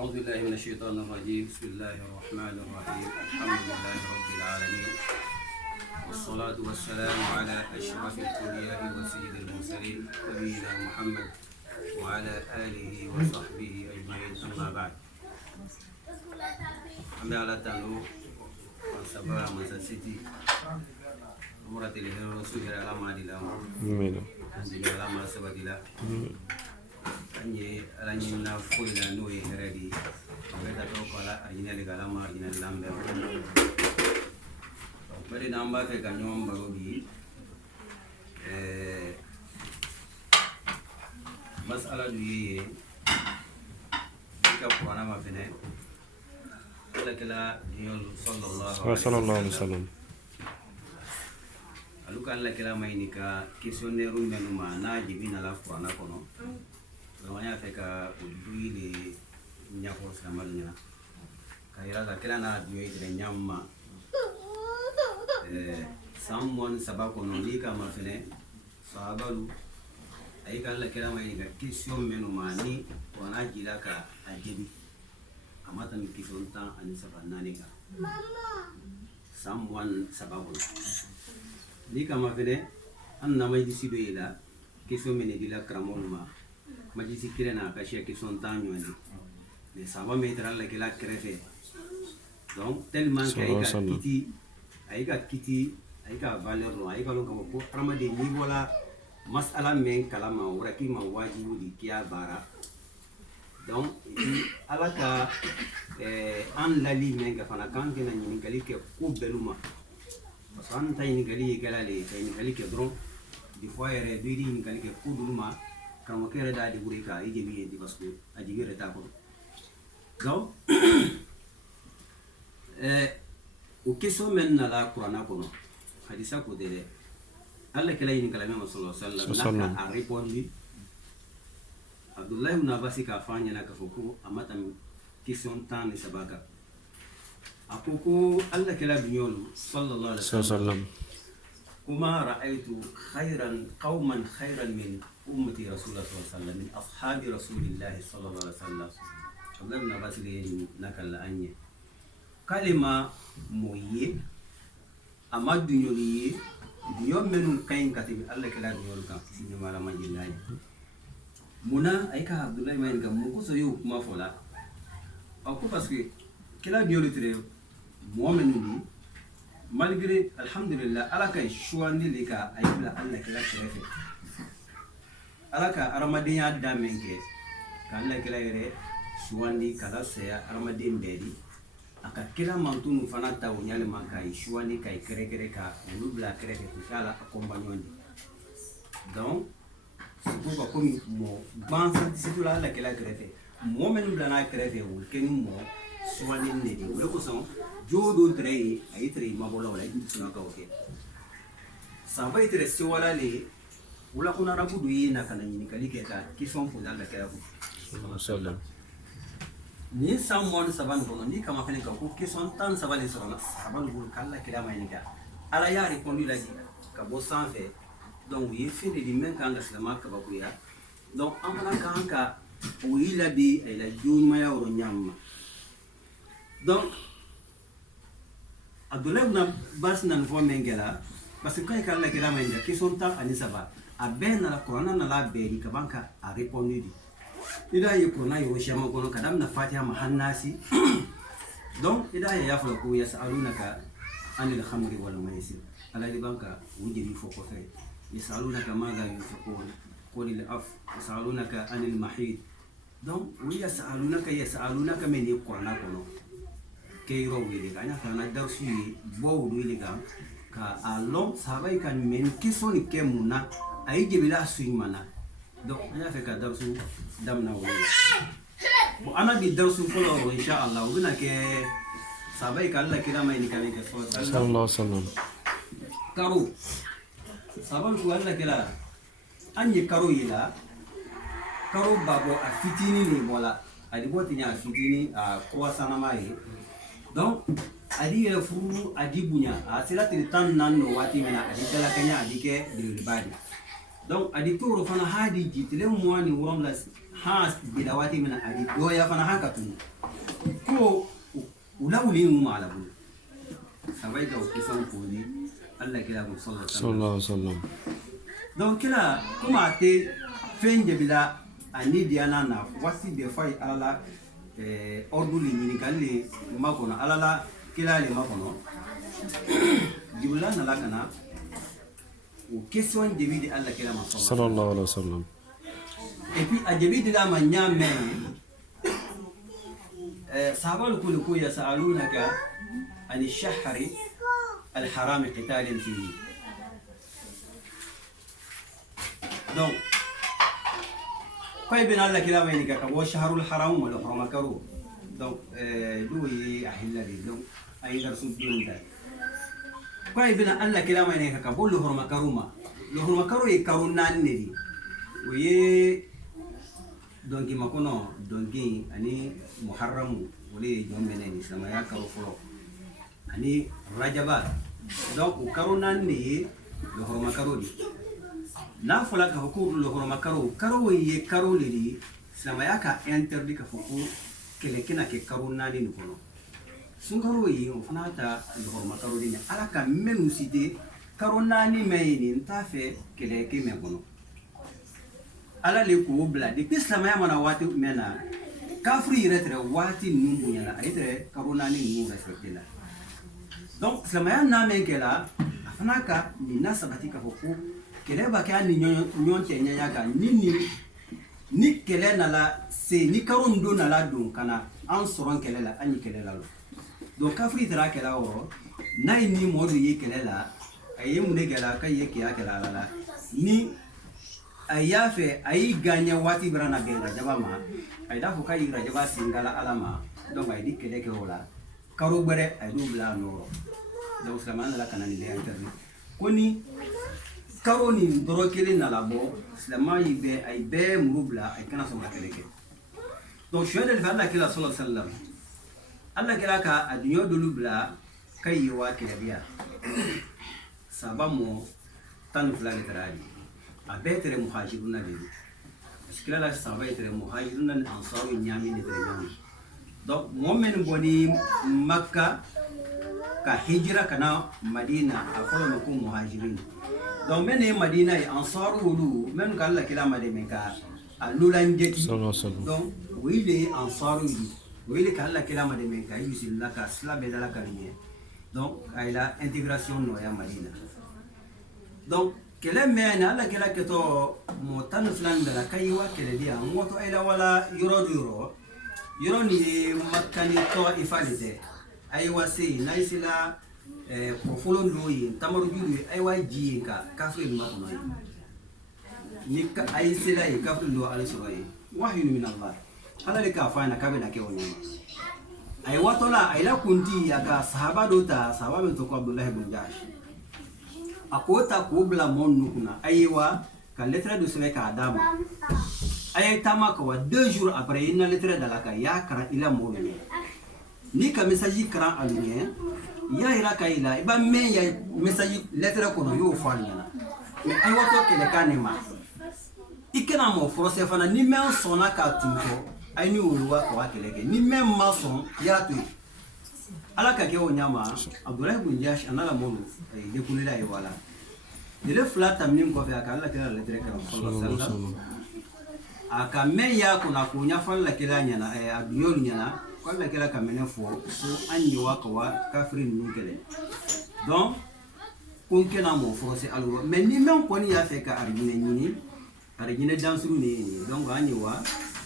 أعوذ بالله من الشيطان الرجيم بسم الله الرحمن الرحيم الحمد لله رب العالمين والصلاة والسلام على أشرف الأنبياء وسيد المرسلين نبينا محمد وعلى آله وصحبه أجمعين أما بعد أما على تنو وسبا مساسيتي مرات الهيرو سوير على ما دي لام على ما سبا دي لام أني أراني نافوي لانوي هردي وبدا توكلا أرجينا لكلام أرجينا لام بيرو bari namba fe ka ñoom baro bi masala du ye ka qur'ana ma fene kala diol sallallahu alaihi wasallam aluka alla kala mayni ka questionnaire menu ma na jibi na la qur'ana kono do nya fe ka uduile nyako samalnya kayira ka kala na diyo ite nyamma someone sabako no lika mafene sahabalu ay kan la kala may ga question menu mani wana jila ka ajibi amata mi question tan ani sabanani ga someone sabako lika mafene an na may disibe ila question menu dila kramol ma majisi kirena ka shi question tan nyoni ne saba metra la kala krefe donc tellement que aika kiti aika valeur no aika lon ko ramade ni bola masala men kalama waraki man wajibu di kiya bara donc alaka an lali men ga fana kan kena ni kali ke ko beluma parce an tay ni kali galale tay ni kali ke dron di fois ere diri ni kali ke ko duluma kan mo kere da di burika ije bi di parce que adi gere ta ko donc o question men na la qur'ana kono hadisa ko dede alla kala yin kalame sallallahu alaihi wasallam a répondu abdullah ibn abbas ka fanya na ka foko amata question tan ni sabaka akoko alla kala binyolu sallallahu alaihi wasallam kuma ra'aytu khayran qauman khayran min ummati rasulullah sallallahu alaihi wasallam min ashabi rasulillah sallallahu alaihi wasallam abdullah ibn abbas le nakalla anye kalima moye ama dunyoli dunyo menu kain katibi alla kala dunyol kan sini mala majillahi muna aika abdullah mayin ga mu ko so yo kuma fola ako parce que kala dunyoli tre mo menu ni malgré alhamdulillah ala kay choandi lika ayibla alla kala trefe ala ka aramadiya damenke kala kala yere choandi kala saya aramadin bedi aka kila mantunu fana ta wonyale mankai shuani kai kere ka ulubla kere ke kala akombanyoni donc c'est pourquoi comme mo bansa c'est la kala kere mo men blana kere wul keni mo shuani ne di le ko son jodo trei ay trei mabola wala di suna ka oke sabai tre se wala le wala kuna rabudu yina kana nyini kalike ka kison pula la kala sallallahu ni samon saban kono ni kama fene ka ko question tan sabale sona saban bul kala kila maynika ala ya répondu la di ka bo sans fait donc yi fini di men kan gaslama ka bakuya donc amana kanka wi la di ay la juma ya ro nyamma donc adole na bas nan fo mengela parce que kay kala kila maynika question tan ani saba a ben na la corona na la be di ka banka a répondu di ida yi ko na yo shama kono kadam na fatiha mahannasi donc ida ya fala ko yasalunaka anil khamri wal maisir ala libanka wujiri foko fe yasalunaka madha yunfiqun qul al af yasalunaka anil mahid donc wi yasalunaka men yi qur'ana kono kayro wi ga nya kana darsu yi bo wi ga ka alon sabai kan men kisoni kemuna ay jibila suimana donc anya fe ka darsu damna wala bo ana bi darsu folo inshallah ubina ke sabai ka Allah kira mai nikane ke sallallahu alaihi wasallam karo saban ku Allah kira anye karo ila karo babo a fitini ni bola adi boti nya fitini a kwa sana mai donc adi ya furu adi bunya a silati tan nan no wati mina adi dala kanya adi ke di badi donc adi toro fana hadi jitile mwani wuram la ha bidawati min adi do ya fana haka tun ko ulawli mu malabu sabai ga kisan ko ni Allah kila mu sallallahu alaihi wasallam donc kila kuma te fenje bila ani diana na wasi de fay ala orduli ni galle makono ala kila le makono jibla na la kana o question de bi de Allah kila mu sallallahu alaihi wasallam et puis a debi de la manyame sahabalu kullu yasalunaka an ash-shahr al-haram qital fihi donc koy bin Allah kila may ni ka wa shahrul haram wal haramakaru donc do yi ahilla li donc ay dar sun dunda koy bin Allah kila may ni ka bolu haramakaru ma lo haramakaru e karunan ne di oye donki makono donki ani muharram wole jombene ni sama ya karo folo ani rajaba donc karonan ni lo horma karo di na fola ka ko lo horma karo ye karo li sama ya ka interdit ka foko kele kina ke karonan ni kono sun karo yi o fanata lo horma karo di ala ka menu site karonan ni mai ni tafe kele ke me kono ala le ko bla depuis islamaya mana wati mena kafri retre wati numbu yana retre karona ni numbu respecté la donc islamaya na menkela afanaka ni nasabati ka foko kele ba ka ni nyonte nyanya ka ni kele na la se ni karon do na la don kana an soron kele la ani kele la donc kafri tra kele oro nay ni modu ye kele la ayi mun gela kay ye kiya kele la ni ayafe ayi ganya wati brana genga jabama ay dafu kay rajaba singala alama donc ay dikele ke wala karo bare ay dubla no donc islamana la kanani le internet koni karo ni doro kele na labo islama yibe ay be mubla ay kana so makeleke donc shwede le falla kila sallallahu alaihi wasallam alla kila ka adunyo dulubla kay wa kelebiya sabamo tan fulani taradi abetere muhajiruna de iskila la sabai tere muhajiruna ni ansaru nyami ni tere nyami donc momen boni makka ka hijra kana madina afolo no ko muhajirin donc mene madina e ansaru wulu men ka Allah kila madina ka alulan jeti donc wile ansaru wile ka Allah kila madina ka yusilla ka slabe dala kaliye donc ayla intégration no ya madina donc kele mena ala kela keto motan flan dala kaywa kele dia moto ayla wala yoro ni makani to ifalite aywa se naisila profolo ndoyi tamaru julu aywa jinka kafu ma kono ni ka aisila e kafu ndo ala soyi wahyu min Allah ala le ka fana kabena ke woni aywa tola ayla kunti aka sahaba dota sahaba to ko Abdullah ibn Jahsh akota kubla monu kuna aywa ka lettre de semaine ka adama ay tama ko 2 jours après une lettre de la ka ya kara ila monu ni ka message kara alunye ya ira ka ila iba men ya message lettre ko no yo fanya mais ay wato ke le kanema ikena mo force fana ni men sona ka tinko ay ni ulwa ko akeleke ni men mason ya tu ala ka ke o nyama Abdullah ibn Jahsh anala monu de kulila e wala dile flata mnim ko fe aka ala kala le direka sallallahu alaihi wasallam aka meya kuna kunya falla kila nyana adiyol nyana ko la kala kamene fo so anyi waka wa kafirin nukele donc kun kena mo force alwo mais ni men ko ni ya fe ka arjine dansuru ni donc anyi wa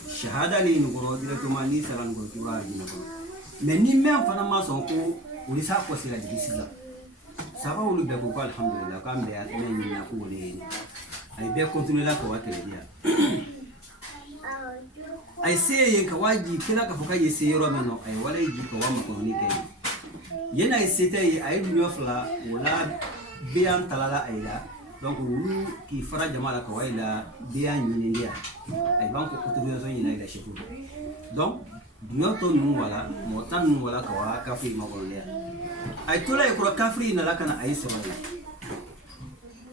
shahada ni ngoro directement ni saran go kiwa arjine ko mais ni men fana ma son ko ulisa ko sila disila saba ulu be ko alhamdulillah kam be ni na ko le ay be continuer la ko watele dia ay seye ka waji kila ka foka ye seye ro meno ay wala yi ko wa ko ni kay yena ay sete ay dunyo fla wala biyan talala ayla donc wulu ki fara jamala ko wayla biyan ni ndia ay banko autorisation ni na ila chefu donc dunyoto nu wala motan nu wala ka kafri ma ko le ay tola ko kafri na la kana ay so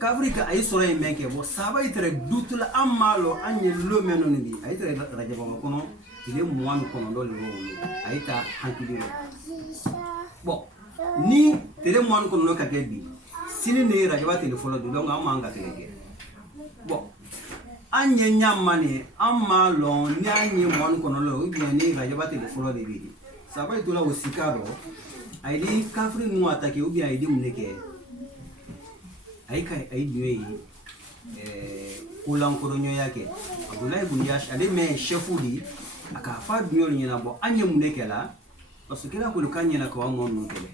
Kavrika ay soro e menke bo saba itere dutula amalo anye lo menoni bi ay tere rajaba kono ile muanu kono do le ay ta hankili bon ni tere muanu kono no kakebi sini ne rajaba telefolo do nga manga teleke bon anye nyamane amalo ni anye muanu kono lo bien ni rajaba telefolo de bi saba itula osikado ay di kafri nu atake ubi ay di muneke ay kay ay duwe kulan koronyo yake Abdoulaye ibn Yash ale me chefu di aka fa duwe nyina bo anye muneke la parce que la ko kanye na ko ngon no kele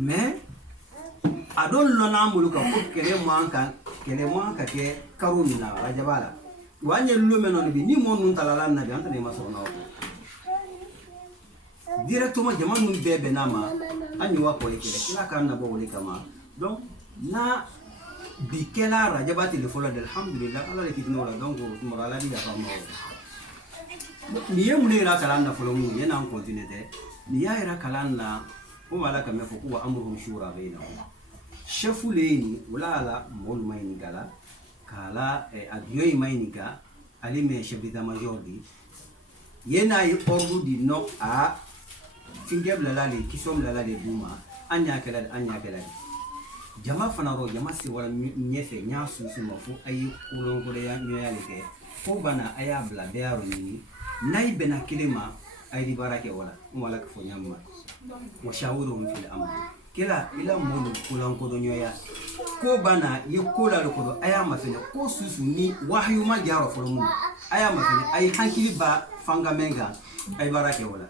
mais adon lona muluka ko kele manka ke karuna rajabala wanye lume no bi ni mon nun talala na bi antane masona directement jaman nun bebe nama anyi wa ko kele kila kan na bo wole kama donc na bikela rajaba telefona alhamdulillah ala le kitno la donc morala di ya famo ni yemune ra kalanda folo mu yena on continue de ni ya ira kalanda o wala kame fo kuwa amruhum shura bainahum chefu leni wala mol mayni gala kala adioy mayni ga ali me chef d'état major di yena yi ordu di no a fingeb la le kisom la le duma anya kala jama fanaro jama si wala nyefe nyasu sima fu ayi kulongole ya nyoya leke ko bana aya bla bearo ni nay bena kilima ay di barake wala ka fo nyamma wa shawuru fil amr kila ila mulu kulongo nyoya ko bana yekola ko aya mafene ko susu ni wahyu ma jaro fo mu aya mafene ay hankili ba fanga menga ay barake wala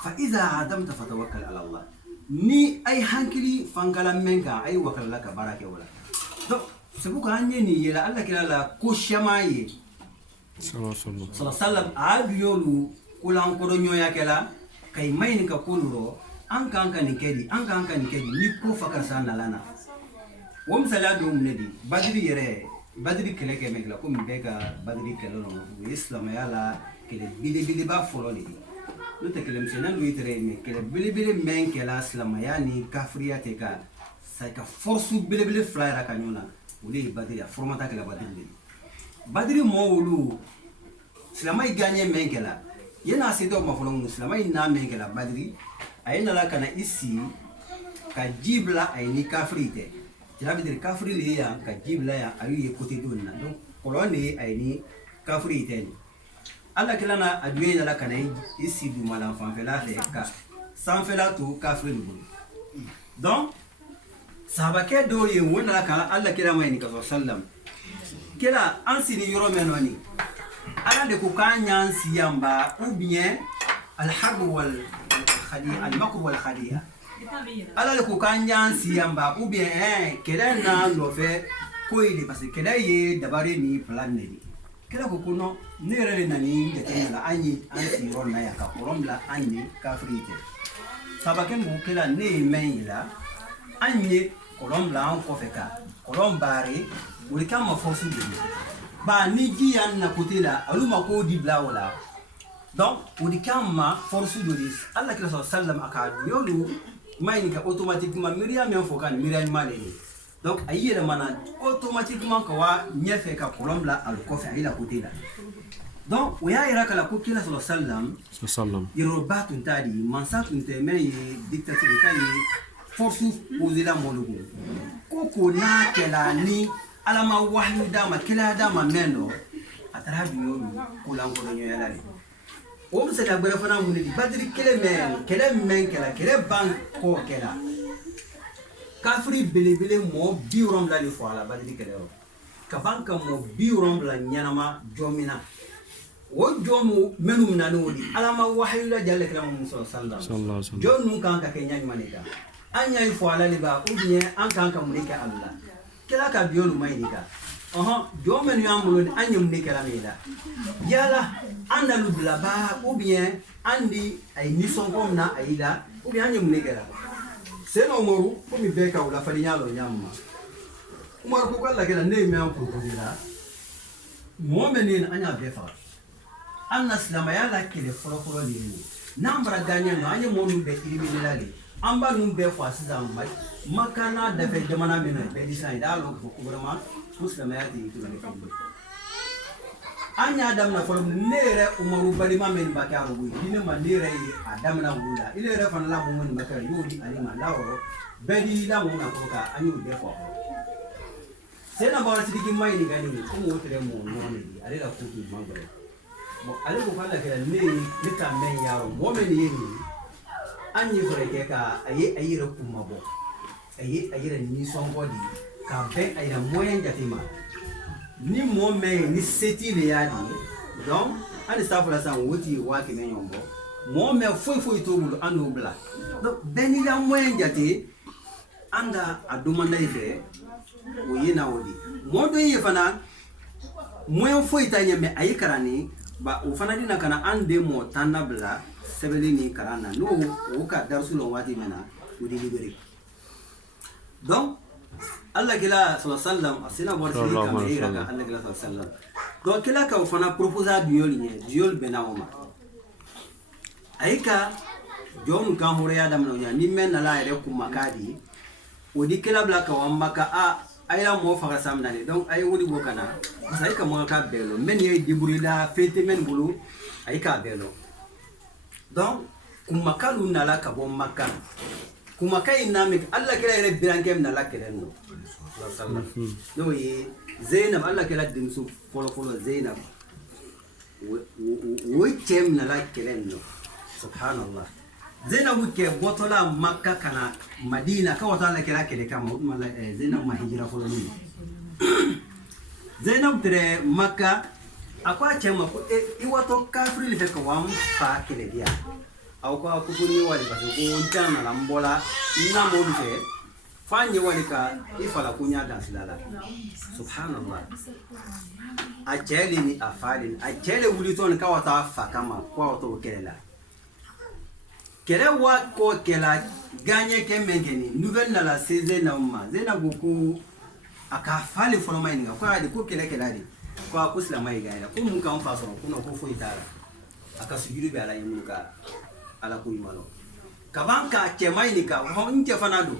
fa idha adamta fatawakkal ala Allah ni ay hankili fangala menga ay wakala ka barake wala donc c'est pourquoi anye ni yela Allah kila la ko shamaye sallallahu alaihi wasallam abiyolu kulan ko nyoya kala kay mayni ka kuluro an kan ni kedi ni ko fakar sana lana wom saladu mnedi badri kele ke megla ko mbega badri kele no islam yala kele bili ba folo ni no te kele msena no itere me kele bili men kela islamaya ni kafriya te ka sai ka force bili flyer ka nyona uli badri formata kala badri mo wulu islamay gagné men kela yena sedo ma folo islamay na men kela badri ayna la kana isi ka jibla ay ni kafrite cela veut dire kafri li ya ka jibla ya ayu côté donna donc kolone ay ni kafrite Allah kilana aduye la kana isi du malan fanfela fe ka sanfela to kafri lu donc sahaba ke do ye wona ka Allah kila mai ni ka sallam kila ansini yoro menoni ala de ko kanya siyamba ou bien al harb wal khadi'a al makr wal khadi'a ala le ko kanya siyamba ou bien kila na no fe ko ile parce que kila ye dabare ni plan ni kila ko kuno ne rele nani de kala anyi anti ron na ya ka koromla anyi kafrite sabaken bu kila ne meila anyi koromla an ko fe ka korombare wuri kama force de ba ni giyan na kutila aluma ko di blawala donc wuri kama force de ris Allah kila sallam aka yolu mayni ka automatiquement miriam en fokan miriam malé donc ayira mana automatiquement ko wa nyefe ka kolombla al ko fa ila kutila donc oya ira kala ko kila sallam yoro batun tadi mansatun te men dictature kay force poser la molugo ko na kala ni alama wahyu dama kila dama mendo atara biyo ko lan ko nyo yala ni o mse ka gbere fana mun di badri kele men kele ban ko kela kafri bele mo biurom la li fo ala badri kele o ka banka mo biurom la nyanama jomina o jomu menum nanodi alama wahyu la jalle kala mo sallallahu alaihi wasallam jonu kan ka kenya maneka anya li fo ala li ba ou bien an kan ka mulika Allah kila ka biolu maynika jomen yamulo ni anyum ni kala mila yala andalu bla ba ou bien andi ay ni son comme na ayila ou bien anyum ni kala seno moru ko mi beka wala fali nyalo nyamma umar ko kala kala ne me am proposera momen anya befa anna slama yala kele folo ni nambra ganya no anya monu be ilimi lali amba nun be fa sisan makana da fe jamana min be disan da lo ko vraiment muslimaya ti to ne anya adam na folo nere umaru balima men bakaru bu dine ma nere adam na wula ile re fan la mo mun bakara yodi alima lawo bedi la mo na ko ka anyu de fo sena ba sidiki mai ni gani ko mo tere mo no ne ale la ku tu mangore bo ale ko fala ke ne ka men yawo mo men yini anyi fure ke ka ayi re kuma bo ayi re ni son godi ka be ayi moyen jatima ni mo me ni seti le yadi donc ani staff la san woti wa ke men yombo mo me foi to bulu anu bla donc beni la moyen jati anda adumanda ife o yina wodi mo do yi fana moyen foi tanya me ayi karani ba o fana dina kana ande mo tanda bla sebeli ni karana no o ka darsu lo wati mena wodi libere donc Allah kila sallallahu asina borsi kama ira ka Allah kila sallallahu donc kila ka fana proposa diol benawma aika jom ka hore ya dam no ni men na la ere kuma kadi wodi kila bla ka wamba ka ayla mo fa samna ni donc ay wodi bokana sai ka mo ka belo men ye diburida fete men bulu aika belo donc kuma kalu na la ka bom makka kuma kai namik Allah kila ere birankem na la keleno no ye Zainab Allah kila dimsu folo Zainab wo kem na la keleno subhanallah Zainab ke botola makka kana madina ka wata Allah kila kele kama Zainab ma hijira folo ni Zainab tere makka akwa chema ko iwato kafri le ka wam fa kele dia au kwa kufuni wali kwa ko ntana la mbola na modu fe fanye wali ka ifala kunya dansilala subhanallah ajeli ni afali ajeli wulito ka wata fa kama kwa wato kelela kele wa ko kela ganye kemengeni nouvelle na la saison na umma zena goku aka fali folo mai nga kwa de ko kele di kwa kusla mai gaira ko mun kan fa so kuna ko fo itara aka sujudu be ala yimuka ala ko imalo kabanka chemai ni ka ho nje fanado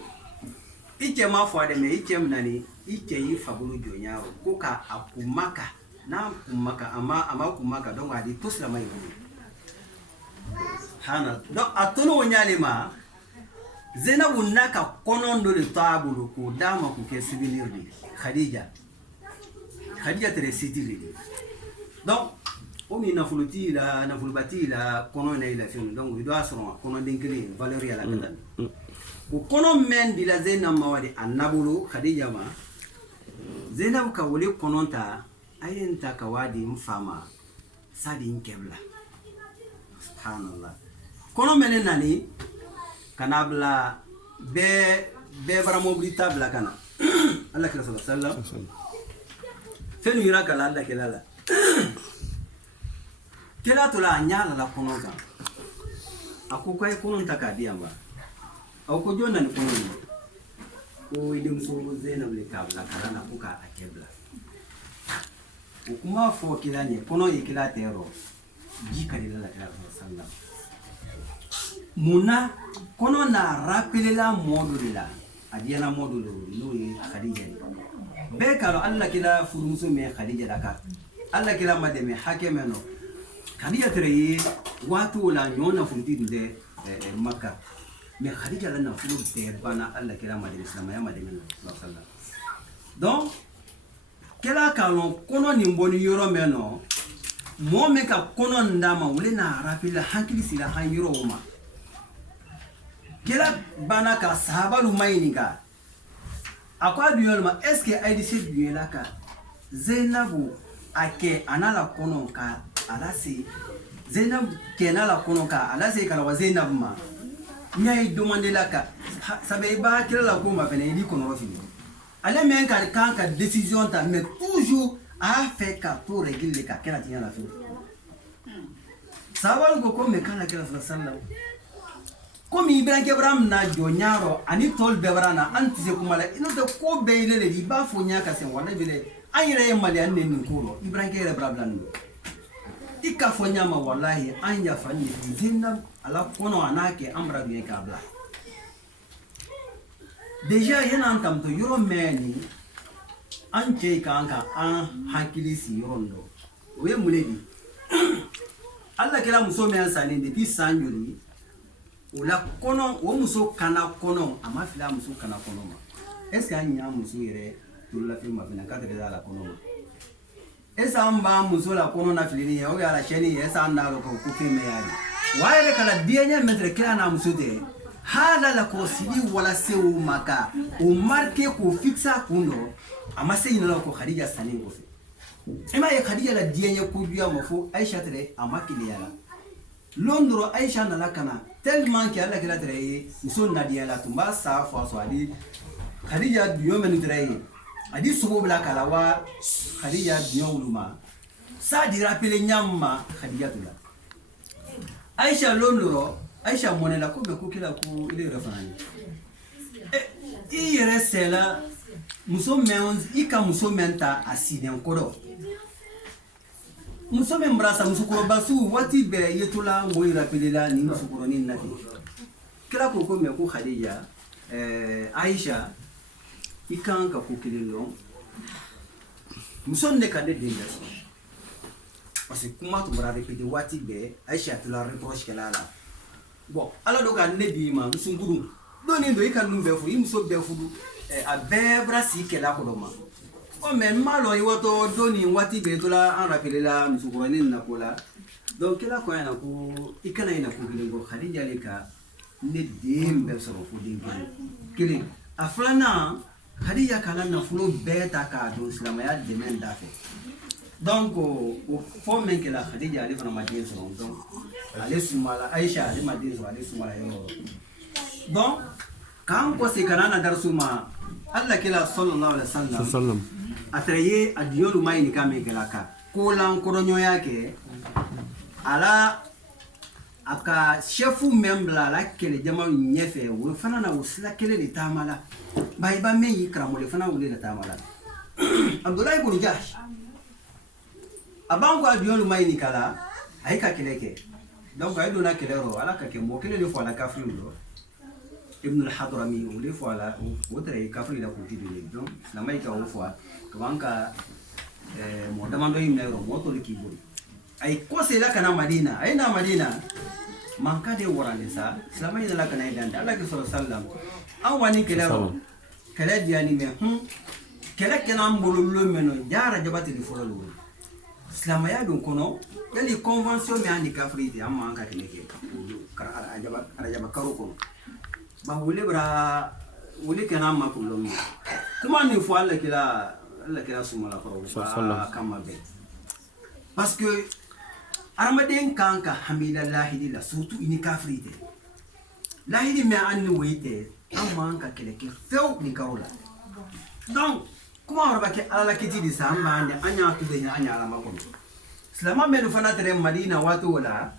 ike ma fo de me ike mnani ike yi fabulu jonyao ko ka akumaka na kumaka ama kumaka don adi tusla mai hana do atono wonyale ma Zainabu naka konondo le tabulu ko dama ko ke souvenir di Khadija tere siti le donc omi na fuluti la na fulbati la kono na ila fin donc we do asron kono dinkili valeur ya la kata ko kono men di la Zainab mawadi annabulu Khadija ma Zainab ka wole kononta ayenta ka wadi mfama sadi nkebla subhanallah kono men nani kanabla be bara mobilita bla kana Allah kila sallallahu alaihi wasallam fenu yira kala Allah kila kila tola nyala la kono ga akoko e kono takadia ba au ko jonna ni kono o idem so Zainab le kabla kala na kuka akebla ukuma fo kila ni kono yikila tero jikali la kila sallallahu muna kono na rappeler la modu la adiana modu no yi Khadija be kalo Allah kila furunso me Khadija daka Allah kila mademe hakemeno Khadija tere watu la nyona funti de Makka me Khadija la na fulu de bana Allah kila mademe sama ya mademe sallallahu donc kila kalo kono ni mboni yoro meno mo me ka kono ndama wule na rappeler hankili sila han yoro uma kila bana ka sahaba lu mayininga akwa duyol ma est-ce que aidisi duyela ka Zainabu ake anala kono ka alasi Zainab kenala kono ka alasi kala wa Zainab ma nyai demande la ka sabe ba kila la ko ma fene di kono rofini ale men ka kan ka décision ta mais toujours a fait ka pour régler ka kala tinya la fi sahaba lu ko me kala kala sallallahu komi Ibrahim Abraham na jonyaro ani tol bebrana antise kumala ino de ko beile le di ba fonya ka sen wala bele ayire mali anne ni kuro Ibrahim Abraham no ika fonya ma wallahi anya fani Zainab ala kono anake amra bi ka bla déjà yana tam to yoro meni an ce kanka an hakili si yoro ndo we muledi Allah kila muso men sani depuis sanjuri wala kono wo muso kana kono ama fila muso kana kono ma est ce que anya muso yere to la fi ma fina ka de la kono ma est ce amba muso la kono na filini ya o ya la cheni est ce anda lo ko ku fi me yari wa yere kala dienya metre kila na muso de hala la ko sili wala se o maka o marque ko fixa kundo ama se ina ko Khadija sani ko fi ima ya Khadija la dienya ko biya mafo Aisha tere ama kiliyala Londro Aisha na lakana tellement que Allah kila tere muso nadia la tumba sa fo so adi Khadija biyo men tere adi subo bla kala wa Khadija biyo uluma sa di rappeler nyamma Khadija tula Aisha Londro Aisha monela ko be ko kila ko ile refani i resela muso men ika muso menta asiden kodo muso men brasa muso ko basu wati be yetula ngoy rappelela ni muso ko ni nafi kila ko me ko Khadija Aisha ikan ka ko kilelo muso ne ka de dinga parce que kuma to bra répéter wati be Aisha tula reproche kala la bon ala do ka ne bi ma muso nguru doni do ikan numbe fu muso be fu a be brasi kala ko do ma o mais malo iwoto doni wati be tola an rappelela muso ko ni na kola donc kila ko yana ko ikana ina ko gilengo Khadija leka ne dembe so ko dinga kile aflana Khadija kala na fulo beta ka do islamaya de men dafe donc o fo men que la Khadija ali fana madin so donc ali sumala Aisha ali madin so ali sumala yo donc kan ko se kanana darsuma Allah kila sallallahu alaihi wasallam atraye adiyolu mai ni kame kila ka kolan koronyo yake ala aka chefu membla la kele jama nyefe wo fana na usla kele ni tamala bai ba me yi kramo le fana wule na tamala Abdullah ibn Jahsh abango adiyolu mai ni kala aika keleke donc ay dona kelero ala ka ke mo kele le fo ala kafri do Ibn al-Hadrami wule fo ala o tere kafri la ko tibile donc la mai ka o fo kawanka mo damando yimne ro mo to likibo ay ko se la kana Madina ay na Madina manka de warane sa islamay la kana idan Allah ke sallallahu alaihi wasallam an wani kelero kala diani me kala kana mbolo lo meno jara jabati di folo lo islamaya don kono yali convention me andi kafriti amma an ka keleke kar ajaba karo kono ba wule bra wule kana ma ko lo kuma ni fo Allah kila sumala ko kama be parce que aramaden kanka hamidallah la surtout ini kafrite lahidi me anni wete amma anka keleke few ni karola donc kuma warba ke ala kiti di samba ande anya tude anya ala mako selama melu fana tere Madina watu wala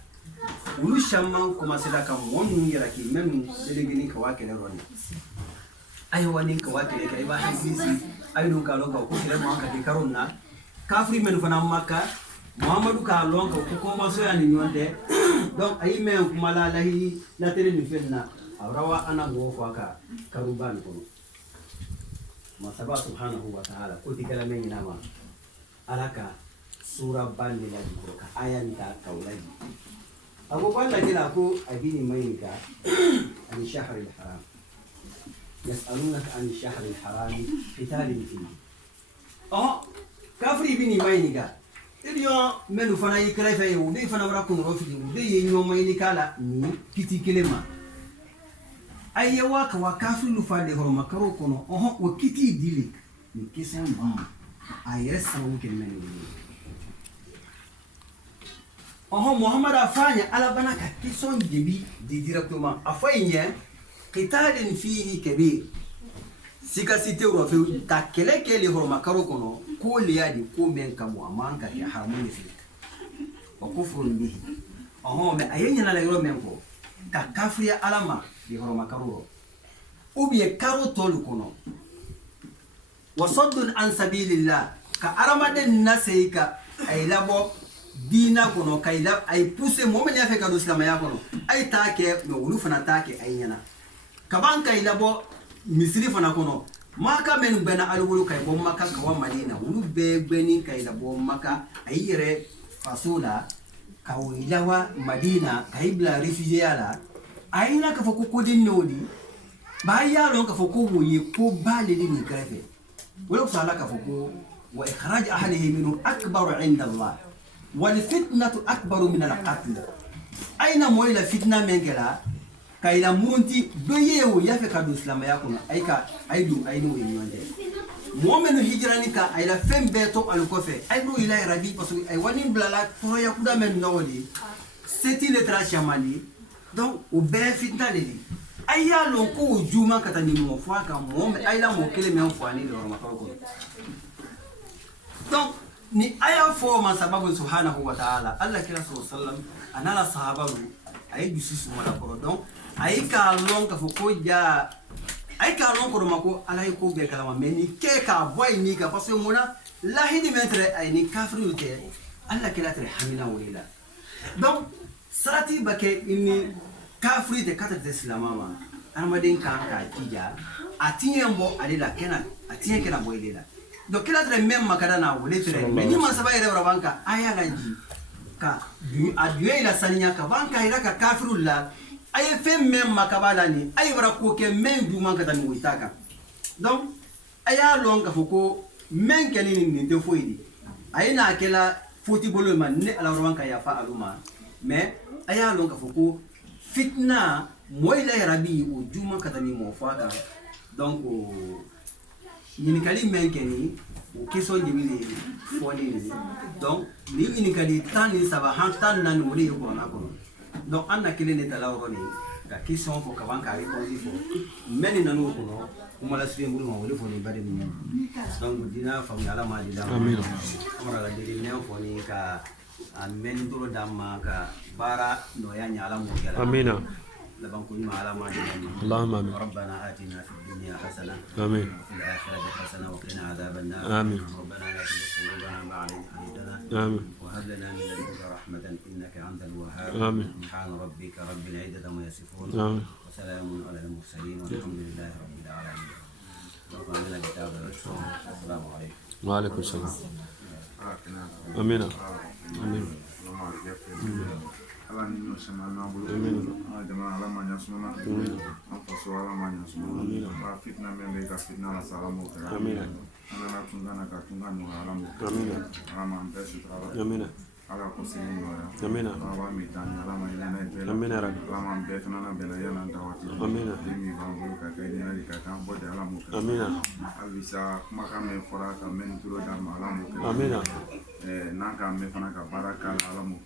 ulu shamman kuma sedaka wonu yaraki mem delegini ka wakele roni ay wani ka wakele ka iba hadisi ay don ka longa ko kire mo anka di karonna kafri melu fana makka Muhammadu ka longa ko ko so yani nyonde donc ay men kuma la lahi la tere ni fenna awrawa ana go faka karuban ko masaba subhanahu wa ta'ala ko tikala men nama alaka sura bani la ko ka ayan ta kaulaji abu balla kila ko abini mainika an shahr al haram yasalunaka an shahr al haram qitalin fihi kafri bini mainika idio melu fana yikra fe yu de fana wara kun rofi de ye nyoma mainika la ni kiti kelema ayewa ka wakafu lu fa de horoma karo kono o kiti dili ni kesen ayesa wo kelema ni Muhammad afanya ala bana ka kison debi di directement afanya qitalin fihi kabir sika cité ro fe ta keleke le horoma karo kono ko le yadi ko men kamu amanga ya haramu fi wa kufrun bihi me ayenya na la yoro men ko ka kafriya alama di horoma karo ubiye karo tolu kono wa saddun an sabilillah ka aramaden nasika ay labo dina kono kayla ay pousse momen ya fe ka do islam ya kono ay take no wulu fana take ay nyana kaban kayla bo misiri fana kono maka men bena alwulu kay bo maka ka wa madina wulu be beni kay da bo maka ayire fasola ka wilawa madina kay bla refugee ala ayina ka foko kodin nodi ba ya lon ka foko woyi ko balili ni krefe wala ko sala ka foko wa ikhraj ahlihi minhu akbar inda Allah wal fitnatu akbar min al qatl aina moyla fitna mengela kayla murunti doyewo yafe kadu islam yakono ayka aydu ayno yonde mu'minu hijrani ka ayla fembe to al kofe aydu ila rabi parce ay wani blala to yakuda men nowdi seti le trachamali donc o be fitna leli ayya lon ko juma katani mo faka mo ayla mo kele men fani le roma ko donc ni aya fo man sababu subhanahu wa ta'ala Allah kira sallallahu anala sahabaru ay bisu mala ko donc ay ka lon ka fo ko ja ay ka lon ko mako alay ko be kala mais ni ke ka boy ni ka parce que mona la hidi metre ay ni kafru te Allah kila tre hamina wala donc sarati bake inni kafru te kata de islamama armadin kan ka tija atiyembo alila kena atiye kena boylela donc kila tre même makada na wala tre mais ni man sabay re banka aya ganji ka adiye ila saninya ka banka ira ka kafru la aye fem même makabala ni aye bara ko ke men du man kata ni witaka donc aya lon ka foko men kelini ni de foyidi aye na kela foti bolo man ne ala banka ya fa aluma mais aya lon ka foko fitna moyla rabi o juma kata ni mo fada donc ni kali men keni o kiso jibili foni ni donc ni kali tan ni saba han tan nan woli ko na ko donc anna kile ne talawro ni ka kiso fo ka banka ri ko fo men nanu ko no kuma la sire mbulu woli fo ni bade ni donc dina fam yala ma dina amin amara la dili ne fo ni ka amen duro damma ka bara no ya nyala mo yala amina لبن كل ما على ما جنبنا اللهم آمين ربنا آتنا في الدنيا حسنة آمين وفي الآخرة حسنة وقنا عذاب النار آمين ربنا لا تزغ قلوبنا بعد إذ هديتنا آمين وهب لنا من لدنك رحمة إنك أنت الوهاب آمين سبحان ربك رب العزة عما يصفون آمين وسلام على المرسلين والحمد لله رب العالمين وقنا كتاب السلام عليكم وعليكم السلام آمين آمين ala ni no sama na bulu jama ala manya suma na faso ala manya suma ba fitna membe ka fitna la salamu amin ana na tungana ka tungana ala mu amin ala man besu ala amin ala ko sini no amin baba mi tan ala ma ila na bela amin ala man be kana na bela yana dawati amin mi ba bulu ka ka ina ka kan bode ala mu amin alisa kuma ka me fora ka men tulo da ala mu amin nanka me fana ka baraka ala mu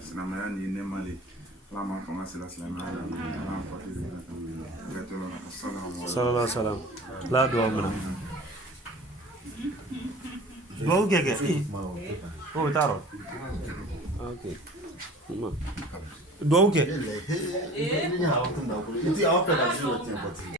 sinamaya ni ne mali lama fanga sila sallallahu alaihi wasallam la doa mana doa gege oh taro okay doa gege